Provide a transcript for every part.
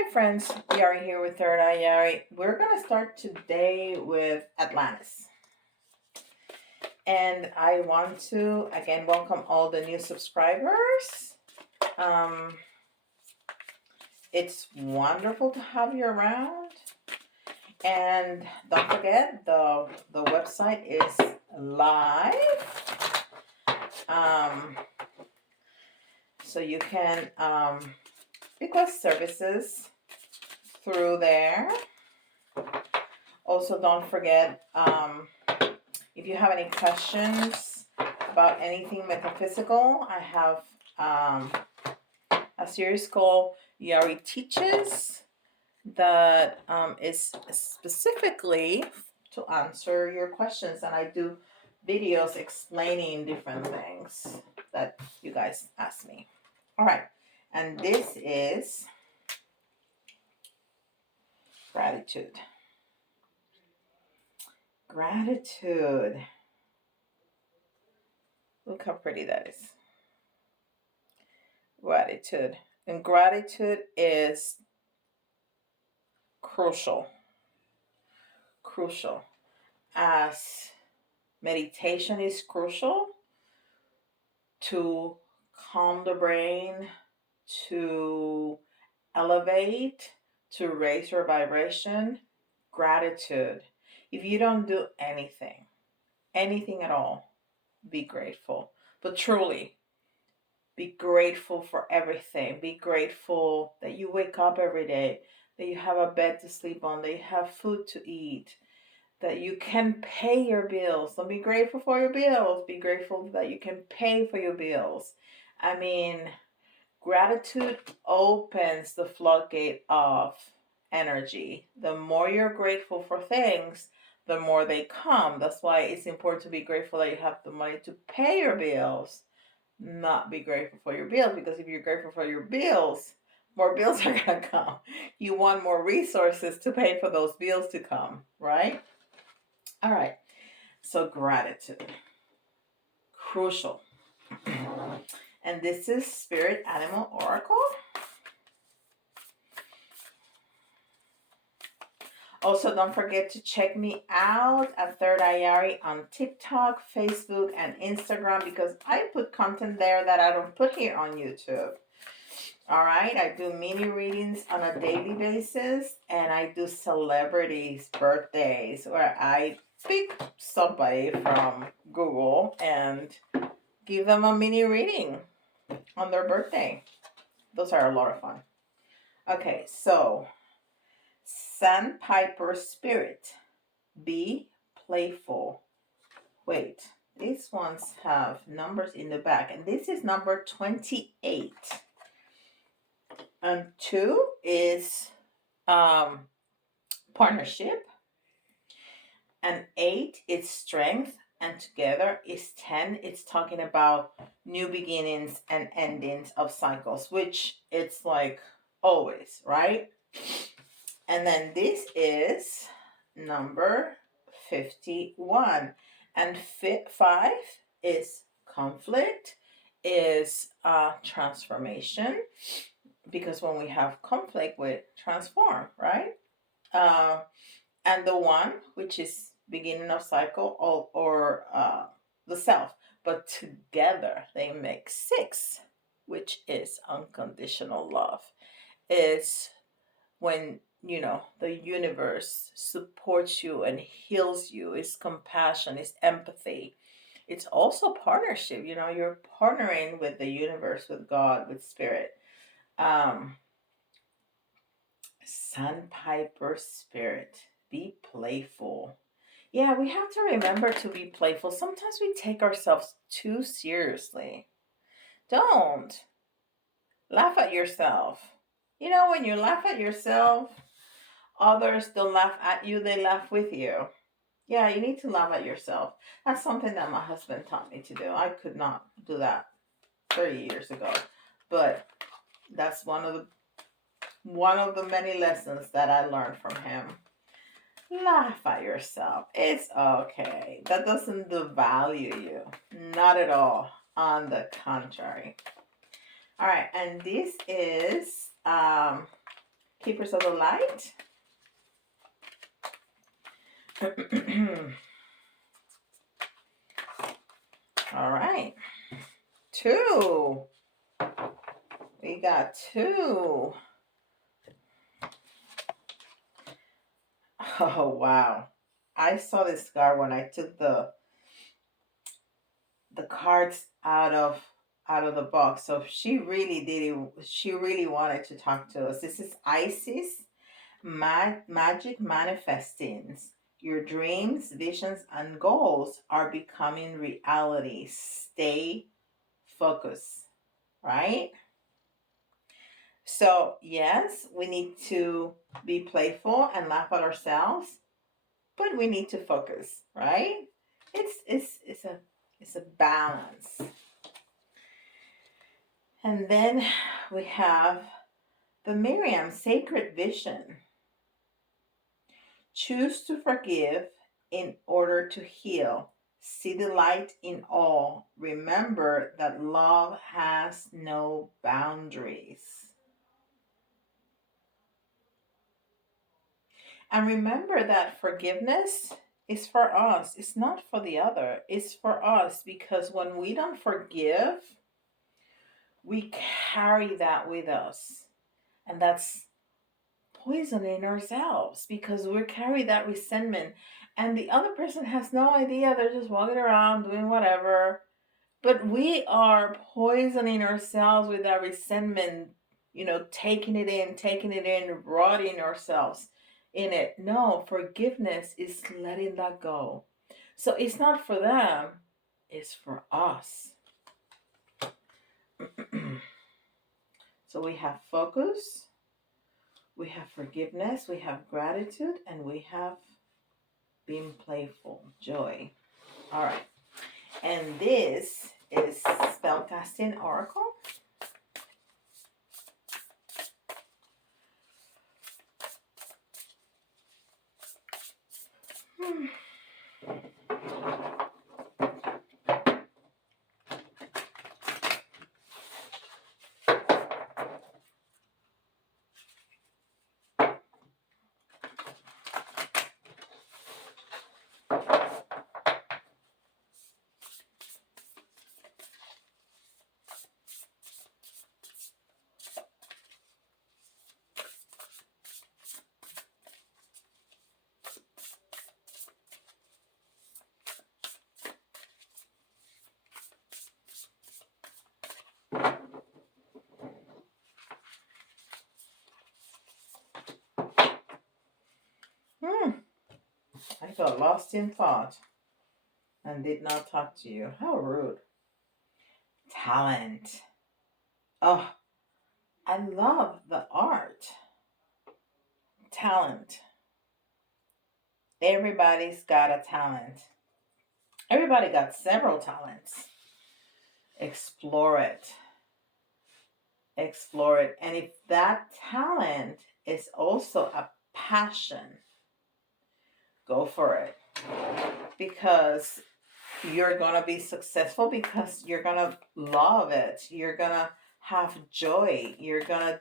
Hi friends, Yari here with Third Eye Yari. We're going to start today with Atlantis. And I want to, again, welcome all the new subscribers. It's wonderful to have you around. And don't forget, the website is live. So you can request services through there. Also, don't forget, if you have any questions about anything metaphysical, I have a series called Yari Teaches that is specifically to answer your questions. And I do videos explaining different things that you guys ask me. All right. And this is gratitude. Gratitude. Look how pretty that is. Gratitude. And gratitude is crucial. Crucial. As meditation is crucial to calm the brain, to elevate, to raise your vibration. Gratitude. If you don't do anything at all, be grateful. But truly, be grateful for everything. Be grateful that you wake up every day, that you have a bed to sleep on, that you have food to eat, that you can pay your bills. So be grateful for your bills. Be grateful that you can pay for your bills. I mean, gratitude opens the floodgate of energy. The more you're grateful for things, the more they come. That's why it's important to be grateful that you have the money to pay your bills, not be grateful for your bills. Because if you're grateful for your bills, more bills are going to come. You want more resources to pay for those bills to come, right? All right. So gratitude. Crucial. And this is Spirit Animal Oracle. Also, don't forget to check me out at Third Eye Yari on TikTok, Facebook, and Instagram, because I put content there that I don't put here on YouTube. All right, I do mini readings on a daily basis, and I do celebrities' birthdays where I pick somebody from Google and give them a mini reading on their birthday. Those are a lot of fun. Okay, so Sandpiper Spirit, be playful. Wait, these ones have numbers in the back, and this is number 28. And 2 is partnership, and 8 is strength, and together is 10. It's talking about new beginnings and endings of cycles, which it's like always, right? And then this is number 51. And 5 is conflict, is transformation. Because when we have conflict, we transform, right? And the 1, which is beginning of cycle, or the self. But together they make 6, which is unconditional love. Is when, the universe supports you and heals you. It's compassion, it's empathy. It's also partnership. You're partnering with the universe, with God, with spirit. Sandpiper Spirit, be playful. Yeah, we have to remember to be playful. Sometimes we take ourselves too seriously. Don't laugh at yourself. When you laugh at yourself, others don't laugh at you, they laugh with you. Yeah, you need to laugh at yourself. That's something that my husband taught me to do. I could not do that 30 years ago. But that's one of the many lessons that I learned from him. Laugh at yourself. It's okay. That doesn't devalue you. Not at all. On the contrary. All right, and this is keepers of the light. All right. 2. We got 2. Oh, wow. I saw this card when I took the cards out of the box. So she really did it. She really wanted to talk to us. This is Isis, magic manifestings. Your dreams, visions, and goals are becoming reality. Stay focused, right? So yes, we need to be playful and laugh at ourselves, but we need to focus, right? It's a balance. And then we have the Miriam Sacred Vision. Choose to forgive in order to heal. See the light in all. Remember that love has no boundaries. And remember that forgiveness is for us. It's not for the other. It's for us, because when we don't forgive, we carry that with us. And that's poisoning ourselves, because we carry that resentment. And the other person has no idea. They're just walking around doing whatever. But we are poisoning ourselves with that resentment, taking it in, rotting ourselves in it. No, forgiveness is letting that go. So it's not for them, it's for us. So we have focus, we have forgiveness, we have gratitude, and we have being playful, joy. All right. And this is Spellcasting Oracle. I got lost in thought and did not talk to you. How rude. Talent. Oh, I love the art. Talent. Everybody's got a talent. Everybody got several talents. Explore it. Explore it. And if that talent is also a passion, go for it. Because you're going to be successful, because you're going to love it. You're going to have joy. You're going to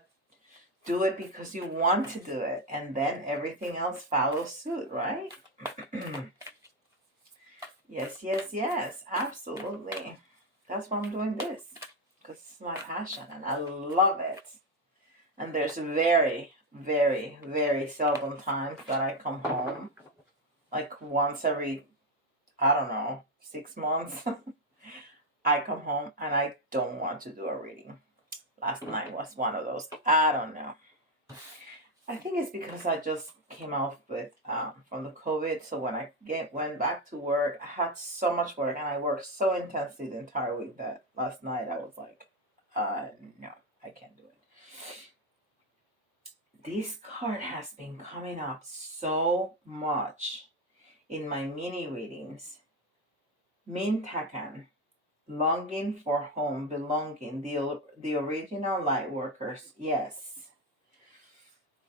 do it because you want to do it. And then everything else follows suit, right? Yes. Absolutely. That's why I'm doing this. Because it's my passion and I love it. And there's very, very, very seldom times that I come home. Like once every, 6 months. I come home and I don't want to do a reading. Last night was one of those. I don't know. I think it's because I just came off with from the COVID. So when I went back to work, I had so much work and I worked so intensely the entire week that last night I was like, no, I can't do it. This card has been coming up so much in my mini readings. Mintakan, longing for home, belonging, the original light workers. Yes.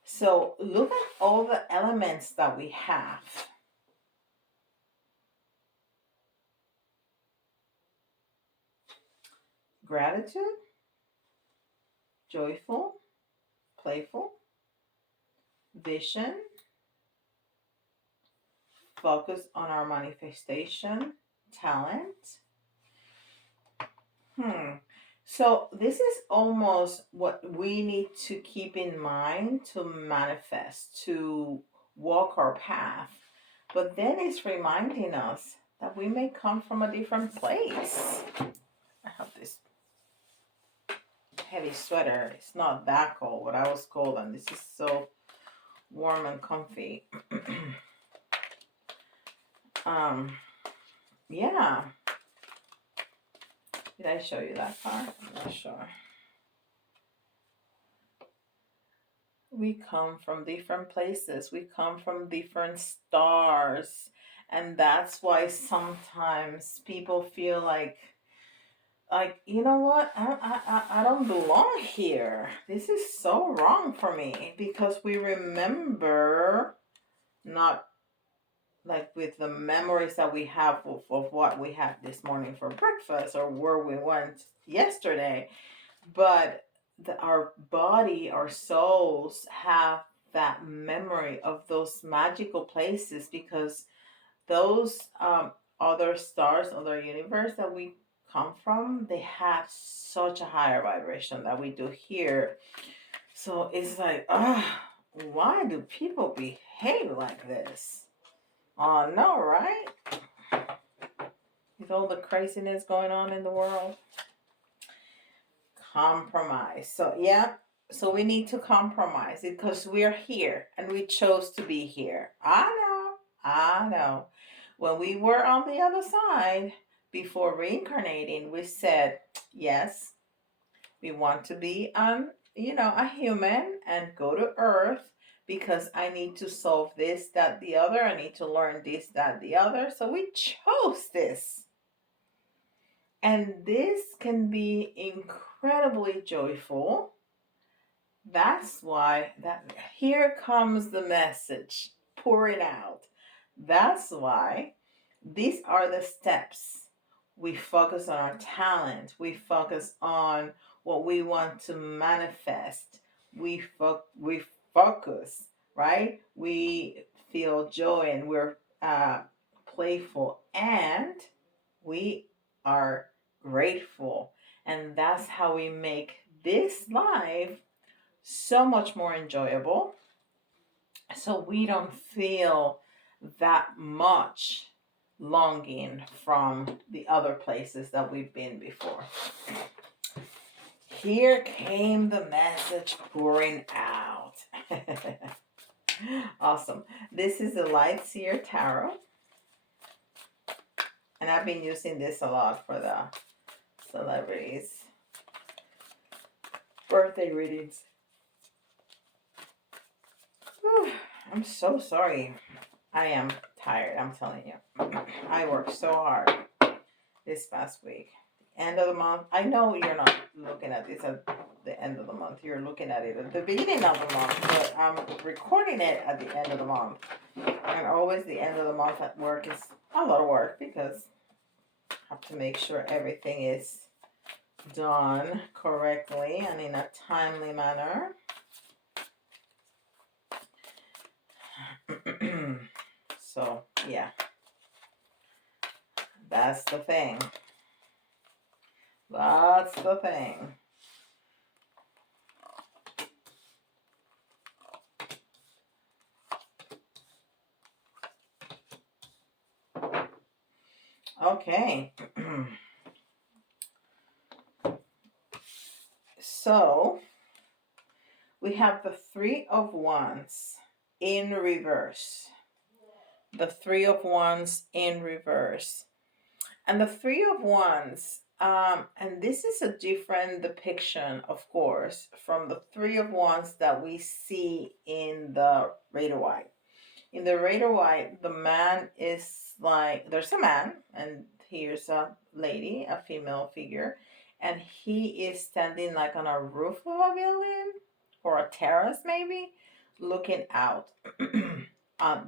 So look at all the elements that we have. Gratitude, joyful, playful, vision, focus on our manifestation, talent. So this is almost what we need to keep in mind to manifest, to walk our path. But then it's reminding us that we may come from a different place. I have this heavy sweater. It's not that cold, but I was cold, and this is so warm and comfy. Yeah. Did I show you that part? I'm not sure. We come from different places. We come from different stars. And that's why sometimes people feel like, you know what? I don't belong here. This is so wrong for me, because we remember not like with the memories that we have of what we had this morning for breakfast or where we went yesterday, but our body, our souls have that memory of those magical places, because those other stars, other universe that we come from, they have such a higher vibration that we do here. So it's like, why do people behave like this? Oh no, right? With all the craziness going on in the world. Compromise. So yeah, so we need to compromise it because we're here and we chose to be here. I know. When we were on the other side, before reincarnating, we said, yes, we want to be a human and go to Earth because I need to solve this, that, the other. I need to learn this, that, the other. So we chose this. And this can be incredibly joyful. That's why here comes the message pouring out. That's why these are the steps. We focus on our talent. We focus on what we want to manifest. We focus, right? We feel joy and we're playful, and we are grateful. And that's how we make this life so much more enjoyable, so we don't feel that much longing from the other places that we've been before. Here came the message pouring out. Awesome. This is the Light Seer Tarot. And I've been using this a lot for the celebrities' birthday readings. Whew, I'm so sorry. I am tired, I'm telling you. I worked so hard this past week. End of the month. I know you're not looking at this at the end of the month. You're looking at it at the beginning of the month, but I'm recording it at the end of the month. And always the end of the month at work is a lot of work because I have to make sure everything is done correctly and in a timely manner. So, yeah. That's the thing. That's the thing. Okay. So, we have the Three of Wands in reverse. The Three of Wands in reverse. And the Three of Wands, and this is a different depiction, of course, from the Three of Wands that we see in the Radleigh. In the Radleigh, the man is like, there's a man, and here's a lady, a female figure, and he is standing like on a roof of a building, or a terrace maybe, looking out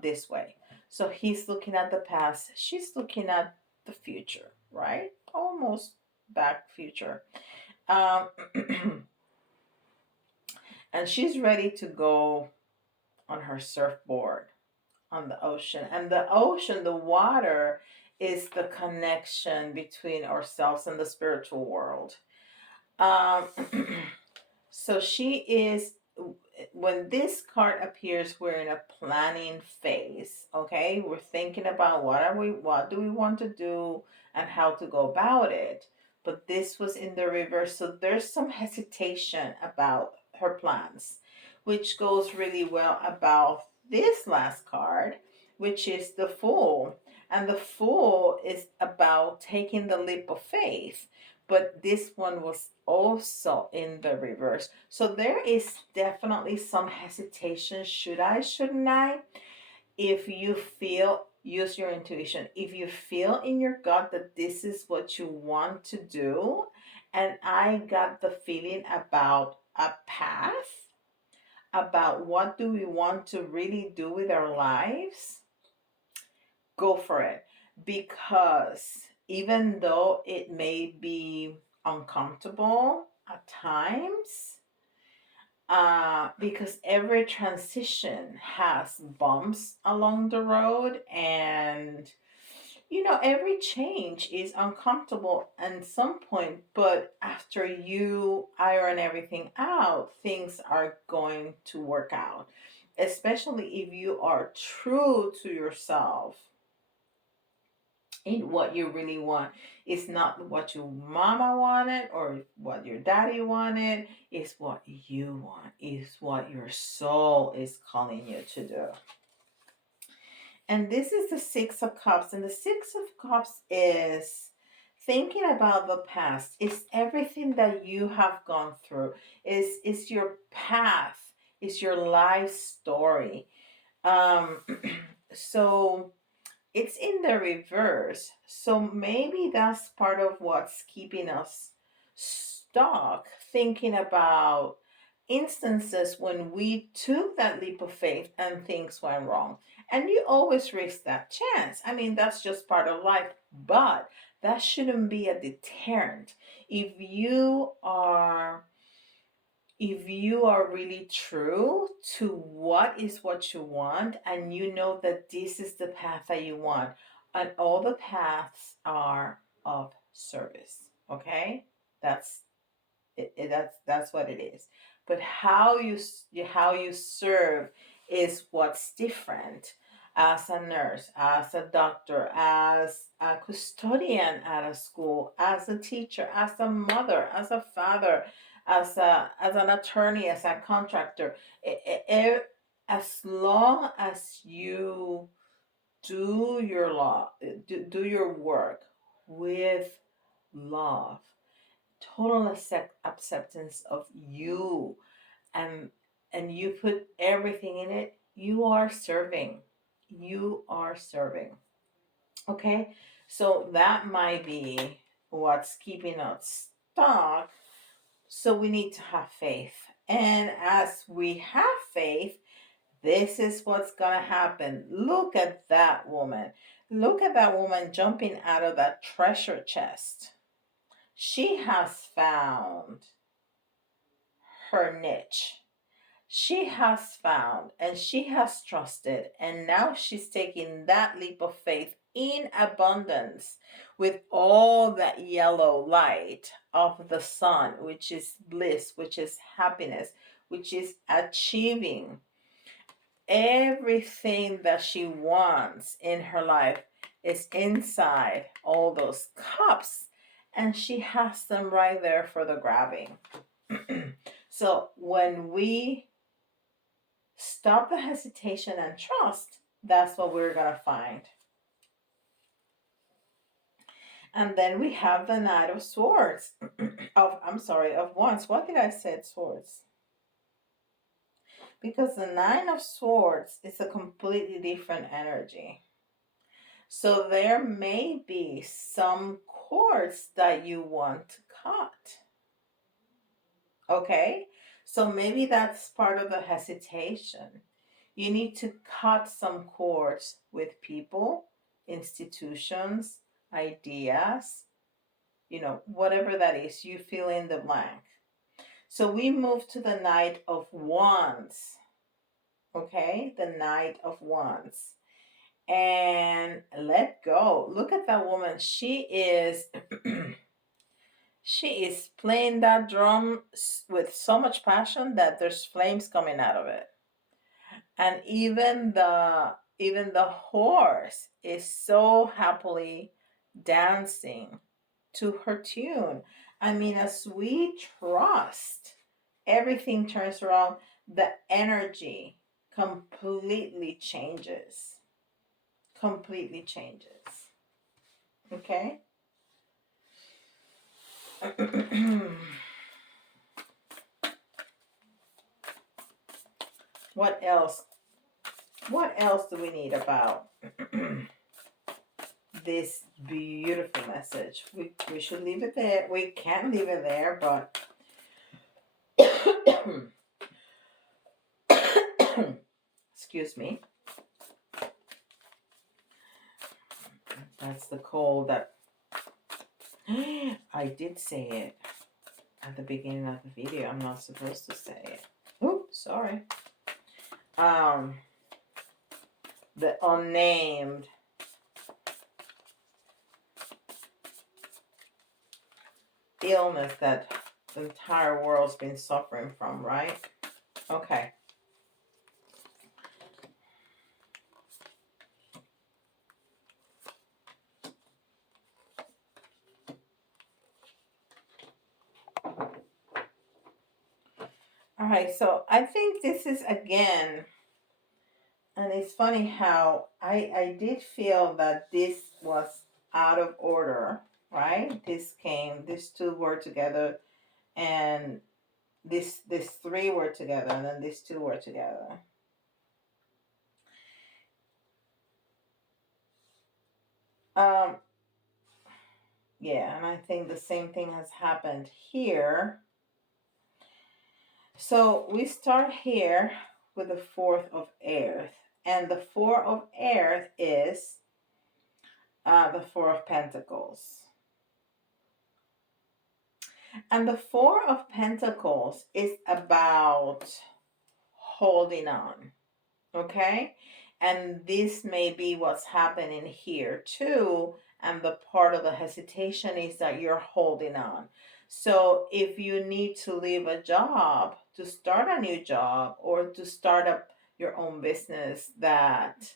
this way. So he's looking at the past, she's looking at the future, right? Almost back future. And she's ready to go on her surfboard on the ocean. And the ocean, the water, is the connection between ourselves and the spiritual world. Um, so she is, when this card appears, we're in a planning phase. Okay, we're thinking about what do we want to do, and how to go about it. But this was in the reverse, so there's some hesitation about her plans, which goes really well about this last card, which is the Fool. And the Fool is about taking the leap of faith, but this one was also in the reverse. So there is definitely some hesitation. Should I, shouldn't I? If you feel, use your intuition. If you feel in your gut that this is what you want to do, and I got the feeling about a path, about what do we want to really do with our lives, go for it. Because even though it may be uncomfortable at times, because every transition has bumps along the road, and every change is uncomfortable at some point, but after you iron everything out, things are going to work out, especially if you are true to yourself in what you really want. It's not what your mama wanted or what your daddy wanted. It's what you want. It's what your soul is calling you to do. And this is the Six of Cups. And the Six of Cups is thinking about the past. It's everything that you have gone through. It's your path. It's your life story. So it's in the reverse. So maybe that's part of what's keeping us stuck, thinking about instances when we took that leap of faith and things went wrong. And you always risk that chance. I mean, that's just part of life, but that shouldn't be a deterrent. If you are really true to what you want, and you know that this is the path that you want, and all the paths are of service, okay, that's that's what it is. But how you serve is what's different. As a nurse, as a doctor, as a custodian at a school, as a teacher, as a mother, as a father, as an attorney, as a contractor, as long as you do your do your work with love, total acceptance of you, and you put everything in it, you are serving. You are serving. Okay, so that might be what's keeping us stuck. So we need to have faith, and as we have faith, this is what's gonna happen. Look at that woman. Look at that woman jumping out of that treasure chest. She has found her niche. She has found and she has trusted, and now she's taking that leap of faith in abundance with all that yellow light of the sun, which is bliss, which is happiness, which is achieving everything that she wants in her life is inside all those cups, and she has them right there for the grabbing. So when we stop the hesitation and trust, that's what we're going to find. And then we have the Knight of Swords. Of Wands. What did I say? Swords. Because the Nine of Swords is a completely different energy. So there may be some cords that you want to cut. Okay? So maybe that's part of the hesitation. You need to cut some cords with people, institutions, ideas, whatever that is, you fill in the blank. So we move to the Knight of Wands. okay? The Knight of Wands. And let go. Look at that woman. She is she is playing that drum with so much passion that there's flames coming out of it. And even the horse is so happily dancing to her tune. I mean, as we trust, everything turns around. The energy completely changes. Completely changes. Okay? What else? What else do we need about this beautiful message? We should leave it there. We can leave it there, but excuse me. That's the cold that I did say it at the beginning of the video. I'm not supposed to say it. Oops, sorry. The unnamed illness that the entire world's been suffering from, right? Okay. All right, so I think this is again, and it's funny how I did feel that this was out of order, right? These two were together, and this three were together, and then these two were together. Yeah, and I think the same thing has happened here. So we start here with the fourth of earth, and the four of earth is the four of pentacles. And the four of pentacles is about holding on, okay? And this may be what's happening here too. And the part of the hesitation is that you're holding on. So if you need to leave a job to start a new job or to start up your own business that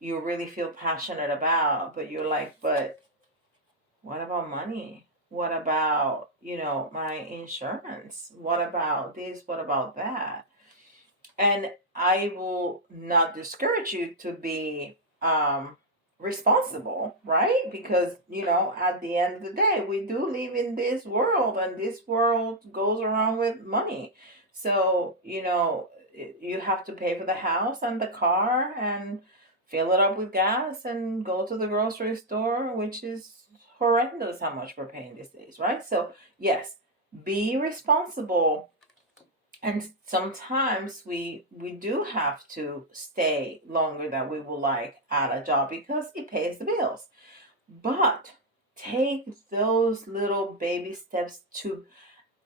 you really feel passionate about, but you're like, but what about money? What about, my insurance? What about this? What about that? And I will not discourage you to be responsible, right? Because, at the end of the day, we do live in this world, and this world goes around with money. So, you have to pay for the house and the car and fill it up with gas and go to the grocery store, which is horrendous how much we're paying these days, right? So, yes, be responsible, and sometimes we do have to stay longer than we would like at a job because it pays the bills. But take those little baby steps to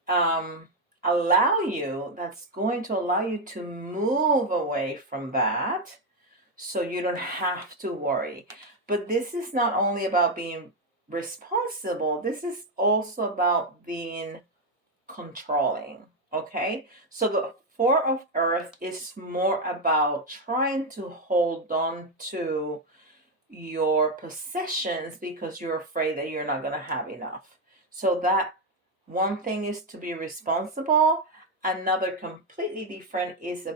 um that's going to allow you to move away from that, so you don't have to worry. But this is not only about being responsible, this is also about being controlling. Okay, so the four of earth is more about trying to hold on to your possessions because you're afraid that you're not going to have enough. So that one thing is to be responsible. Another completely different is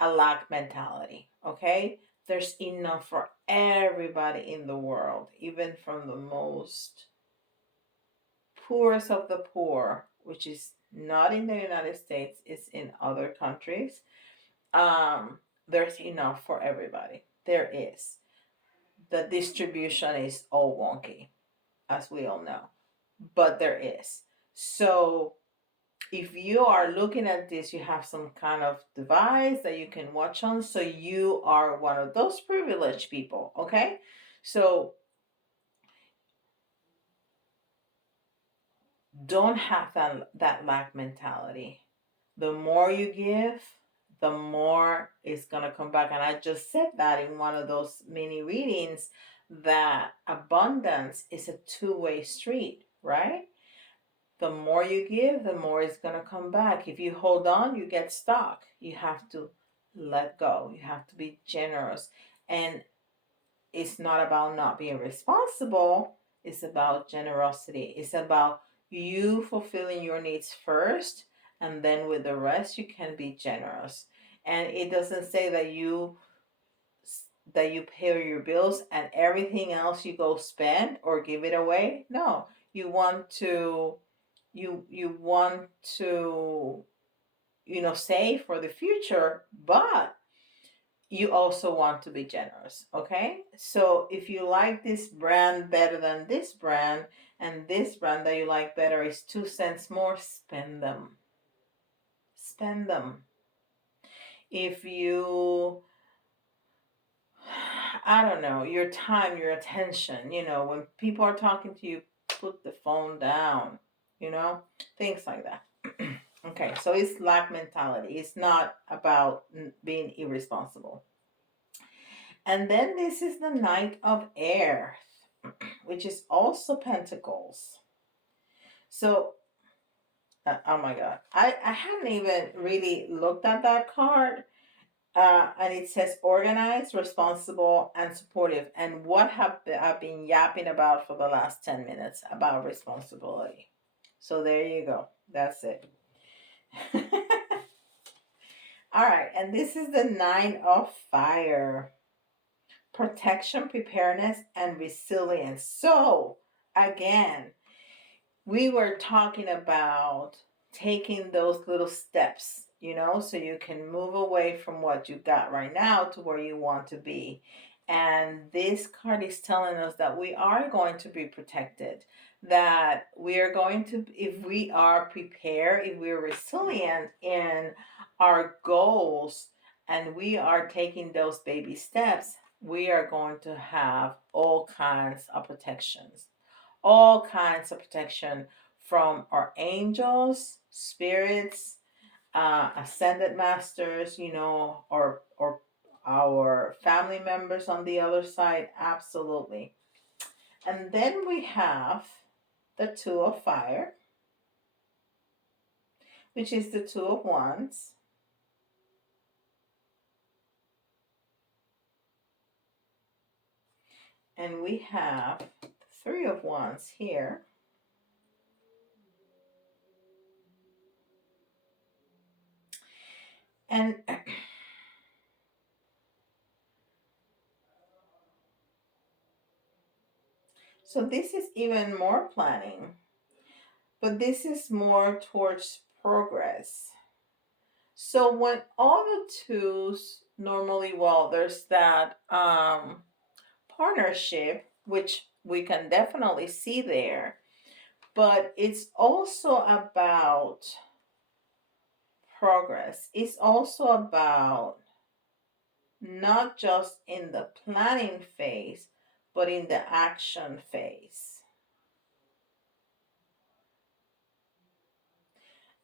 a lack mentality. Okay, there's enough for everybody in the world, even from the most poorest of the poor, which is not in the United States, it's in other countries. There's enough for everybody. There is. The distribution is all wonky, as we all know, but there is. So if you are looking at this, you have some kind of device that you can watch on. So you are one of those privileged people, okay? So don't have that lack mentality. The more you give, the more it's going to come back. And I just said that in one of those mini readings, that abundance is a two-way street, right? The more you give, the more it's going to come back. If you hold on, you get stuck. You have to let go. You have to be generous. And it's not about not being responsible. It's about generosity. It's about you fulfilling your needs first, and then with the rest, you can be generous. And it doesn't say that you pay your bills and everything else you go spend or give it away. No, you want to you want to save for the future, but you also want to be generous. Okay, so if you like this brand better than this brand, and this brand that you like better is 2 cents more, spend them. If you, I don't know, your time, your attention, when people are talking to you, put the phone down, things like that. Okay, so it's lack mentality. It's not about being irresponsible. And then this is the Knight of Air, which is also Pentacles. So, oh my God, I hadn't even really looked at that card. And it says organized, responsible, and supportive. And what have I been yapping about for the last 10 minutes about responsibility? So there you go. That's it. All right, and this is the Nine of Fire. Protection, preparedness, and resilience. So, again, we were talking about taking those little steps, so you can move away from what you got right now to where you want to be. And this card is telling us that we are going to be protected, that we are going to, if we are prepared, if we're resilient in our goals, and we are taking those baby steps, we are going to have all kinds of protections. All kinds of protection from our angels, spirits, ascended masters, or our family members on the other side. Absolutely. And then we have the Two of Fire, which is the Two of Wands. And we have the Three of Wands here. And so this is even more planning, but this is more towards progress. So when all the twos normally, well, there's that partnership, which we can definitely see there, but it's also about progress. It's also about not just in the planning phase, but in the action phase.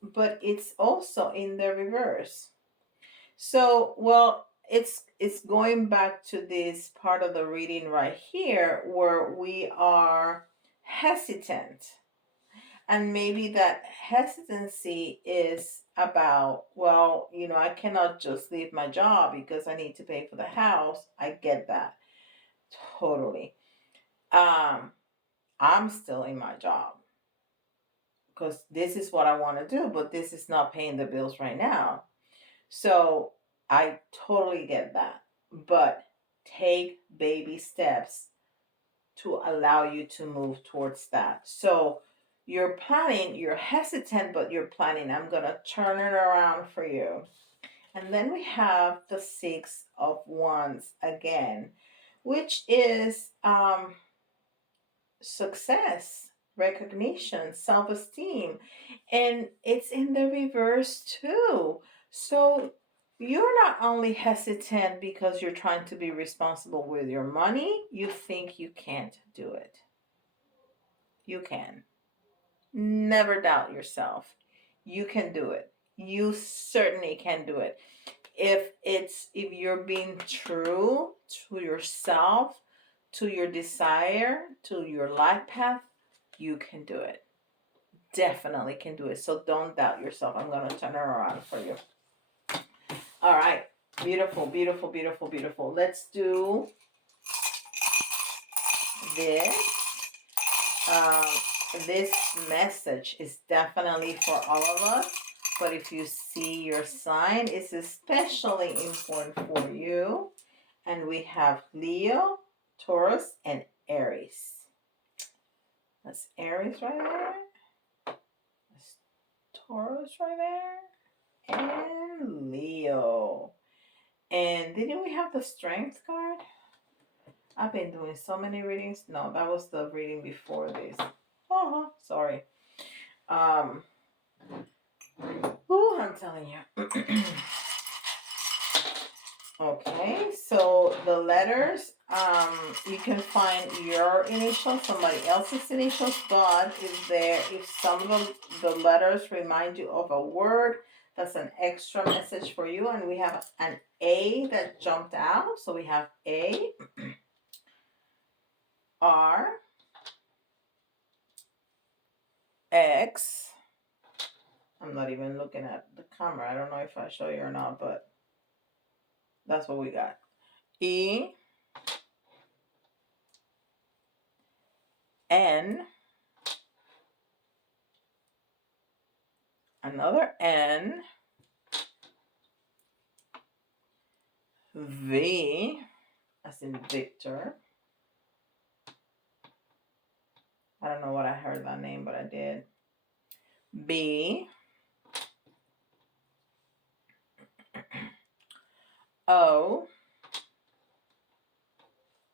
But it's also in the reverse. So, well, it's going back to this part of the reading right here where we are hesitant. And maybe that hesitancy is about, well, I cannot just leave my job because I need to pay for the house. I get that. Totally. I'm still in my job because this is what I want to do, but this is not paying the bills right now. So I totally get that. But take baby steps to allow you to move towards that. So you're planning, you're hesitant, but you're planning. I'm going to turn it around for you. And then we have the Six of Wands again, which is success, recognition, self-esteem, and it's in the reverse too. So you're not only hesitant because you're trying to be responsible with your money, you think you can't do it. You can. Never doubt yourself. You can do it. You certainly can do it. if you're being true to yourself, to your desire, to your life path, you can do it. Definitely can do it. So don't doubt yourself. I'm going to turn it around for you. All right. Beautiful, beautiful, beautiful, beautiful. Let's do this. This message is definitely for all of us. But if you see your sign, it's especially important for you. And we have Leo, Taurus, and Aries. That's Aries right there. That's Taurus right there. And Leo. And didn't we have the Strength card? I've been doing so many readings. No, that was the reading before this. Oh, sorry. I'm telling you. Okay, so the letters, you can find your initials, somebody else's initials. God is there. If some of the letters remind you of a word, that's an extra message for you. And we have an A that jumped out. So we have A, R, X. I'm not even looking at the camera. I don't know if I show you or not, but that's what we got. E, N, another N, V, as in Victor. I don't know what I heard that name, but I did. B, O,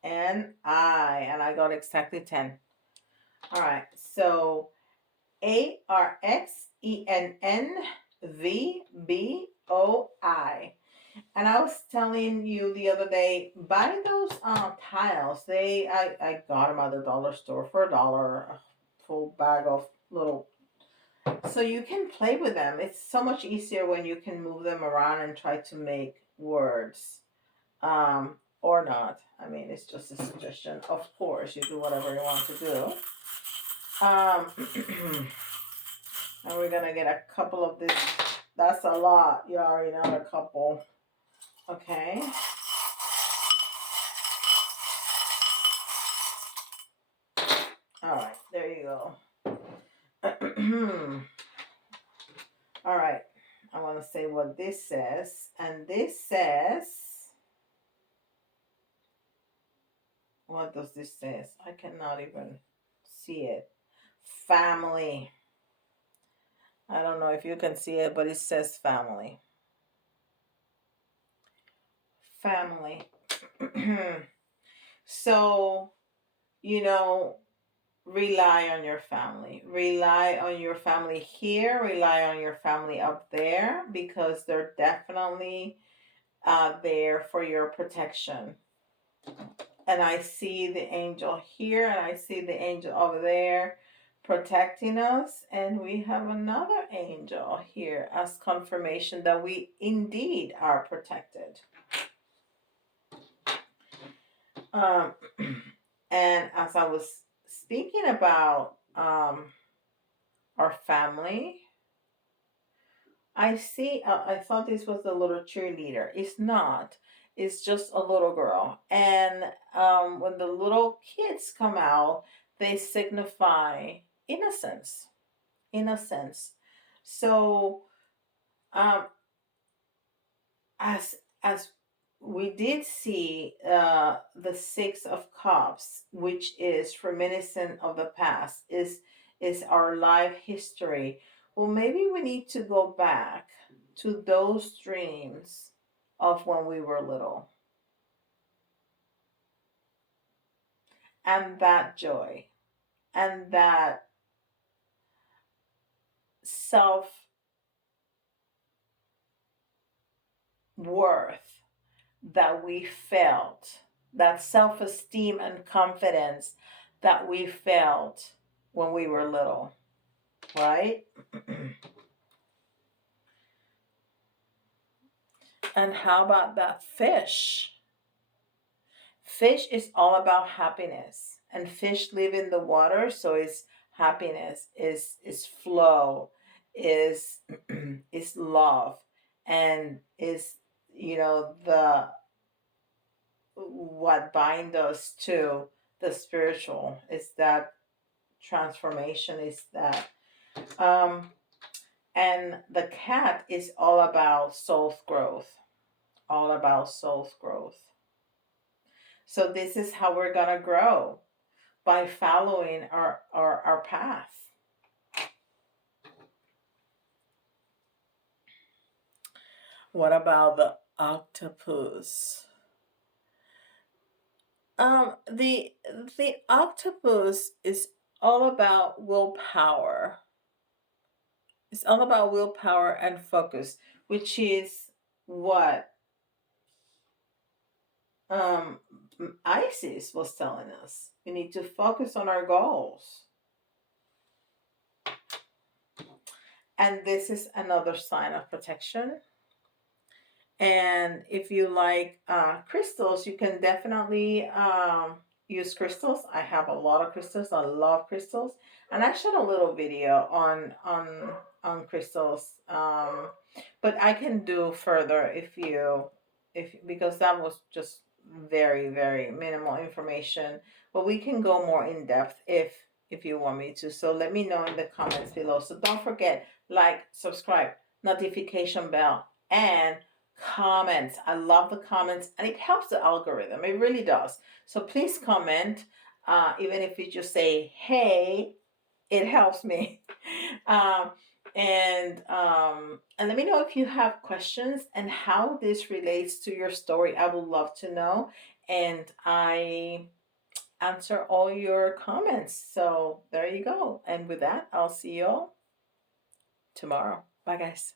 and I. And I got exactly 10. All right. So A, R, X, E, N, N, V, B, O, I. And I was telling you the other day, buy those tiles. I got them at the dollar store for $1, a full bag of little. So you can play with them. It's so much easier when you can move them around and try to make words, or not. I mean, it's just a suggestion. Of course, you do whatever you want to do. And we're gonna get a couple of this. That's a lot. You already know a couple. Okay. All right, there you go. All right, I want to say what this says. And this says, what does this say? I cannot even see it. Family. I don't know if you can see it, but it says family. Family. So, rely on your family. Rely on your family here. Rely on your family up there, because they're definitely there for your protection. And I see the angel here, and I see the angel over there protecting us. And we have another angel here as confirmation that we indeed are protected. And as I was speaking about our family, I thought this was the little cheerleader. It's not. It's just a little girl. And when the little kids come out, they signify innocence. Innocence. So as we did see the Six of Cups, which is reminiscent of the past, is our life history. Well, maybe we need to go back to those dreams of when we were little, and that joy, and that self worth that we felt, that self esteem and confidence that we felt when we were little, right? And how about that fish? Fish is all about happiness, and fish live in the water, so it's happiness, is flow, is is love, and is, the what bind us to the spiritual is that transformation, is that um and the cat is all about soul growth, all about soul growth. So this is how we're gonna grow, by following our path. What about the octopus? The octopus is all about willpower. It's all about willpower and focus, which is what um Isis was telling us. We need to focus on our goals. And this is another sign of protection. And if you like crystals, you can definitely use crystals. I have a lot of crystals. I love crystals, and I shot a little video on crystals. But I can do further if because that was just very very minimal information. But we can go more in depth if you want me to. So let me know in the comments below. So don't forget, like, subscribe, notification bell, and comments. I love the comments, and it helps the algorithm. It really does. So please comment, even if you just say hey, it helps me. um, and let me know if you have questions and how this relates to your story. I would love to know, and I answer all your comments. So there you go. And with that, I'll see you all tomorrow. Bye, guys.